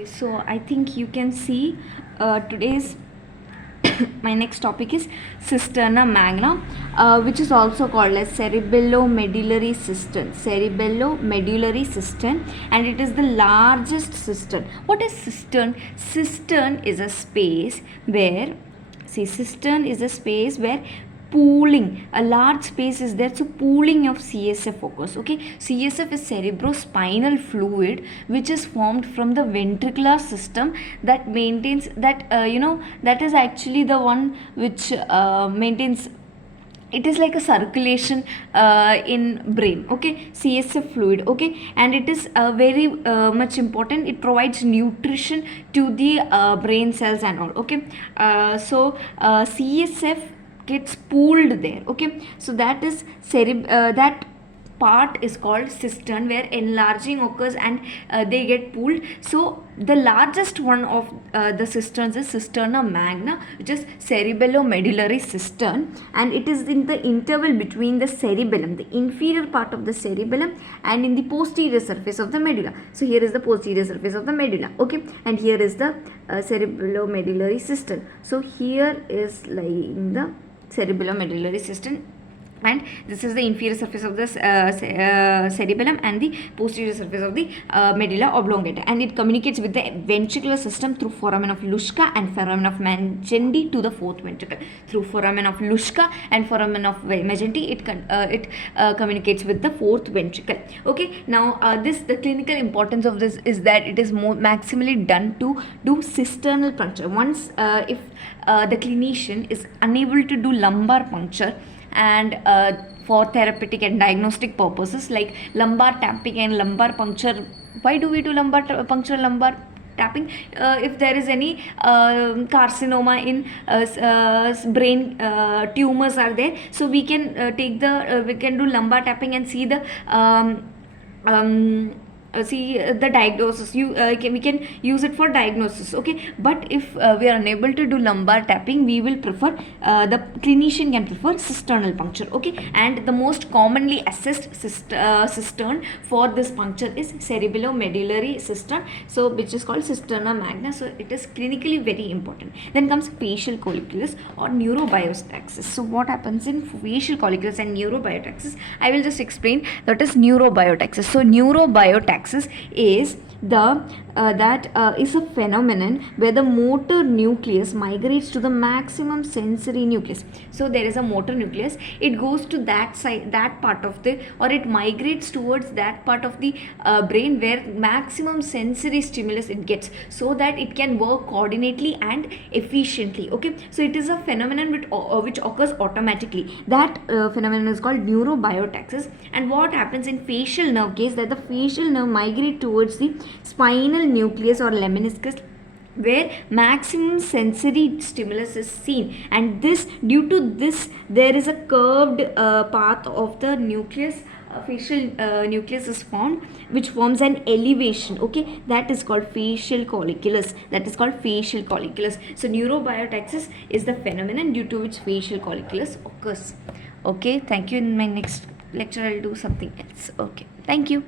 Okay, so I think you can see today's my next topic is Cisterna magna, which is also called as cerebellomedullary cistern. Cerebellomedullary cistern, and it is the largest cistern. What is cistern? Cistern is a space where, cistern is a space where pooling, a large space is there, so pooling of CSF occurs. Okay, CSF is cerebrospinal fluid which is formed from the ventricular system that maintains that that is actually the one which maintains, it is like a circulation in brain. Okay, CSF fluid. Okay, and it is very much important. It provides nutrition to the brain cells and all. Okay, CSF gets pooled there. Okay, so that is that part is called cistern, where enlarging occurs and they get pooled. So the largest one of the cisterns is Cisterna magna, which is cerebellomedullary cistern, and it is in the interval between the cerebellum, the inferior part of the cerebellum, and in the posterior surface of the medulla. So here is the posterior surface of the medulla. Okay, and here is the cerebellomedullary cistern. So here is lying the cerebellomedullary cistern, and this is the inferior surface of the cerebellum and the posterior surface of the medulla oblongata, and it communicates with the ventricular system through foramen of Luschka and foramen of Magendie to the fourth ventricle. Through foramen of Luschka and foramen of Magendie, it communicates with the fourth ventricle. Okay, now the clinical importance of this is that it is more maximally done to do cisternal puncture. Once if the clinician is unable to do lumbar puncture, and for therapeutic and diagnostic purposes like lumbar tapping and lumbar puncture. Why do we do lumbar puncture, lumbar tapping? If there is any carcinoma in brain, tumors are there, so we can we can do lumbar tapping and see the the diagnosis. We can use it for diagnosis. Okay, but if we are unable to do lumbar tapping, we will prefer the clinician can prefer cisternal puncture. Okay, and the most commonly assessed cistern for this puncture is cerebellomedullary cistern, so which is called Cisterna magna. So it is clinically very important. Then comes facial colliculus or neurobiotaxis. So what happens in facial colliculus and neurobiotaxis? I will just explain. That is neurobiotaxis. So neurobiotaxis is is a phenomenon where the motor nucleus migrates to the maximum sensory nucleus. So there is a motor nucleus, it goes to that side, that part of the, or it migrates towards that part of the brain where maximum sensory stimulus it gets, so that it can work coordinately and efficiently. Okay, so it is a phenomenon which occurs automatically. That phenomenon is called neurobiotaxis. And what happens in facial nerve case, that the facial nerve migrate towards the spinal nucleus or lemniscus, where maximum sensory stimulus is seen, and this, due to this, there is a curved path of the nucleus, facial nucleus is formed, which forms an elevation. Okay, that is called facial colliculus. So neurobiotaxis is the phenomenon due to which facial colliculus occurs. Okay, thank you. In my next lecture I'll do something else. Okay, thank you.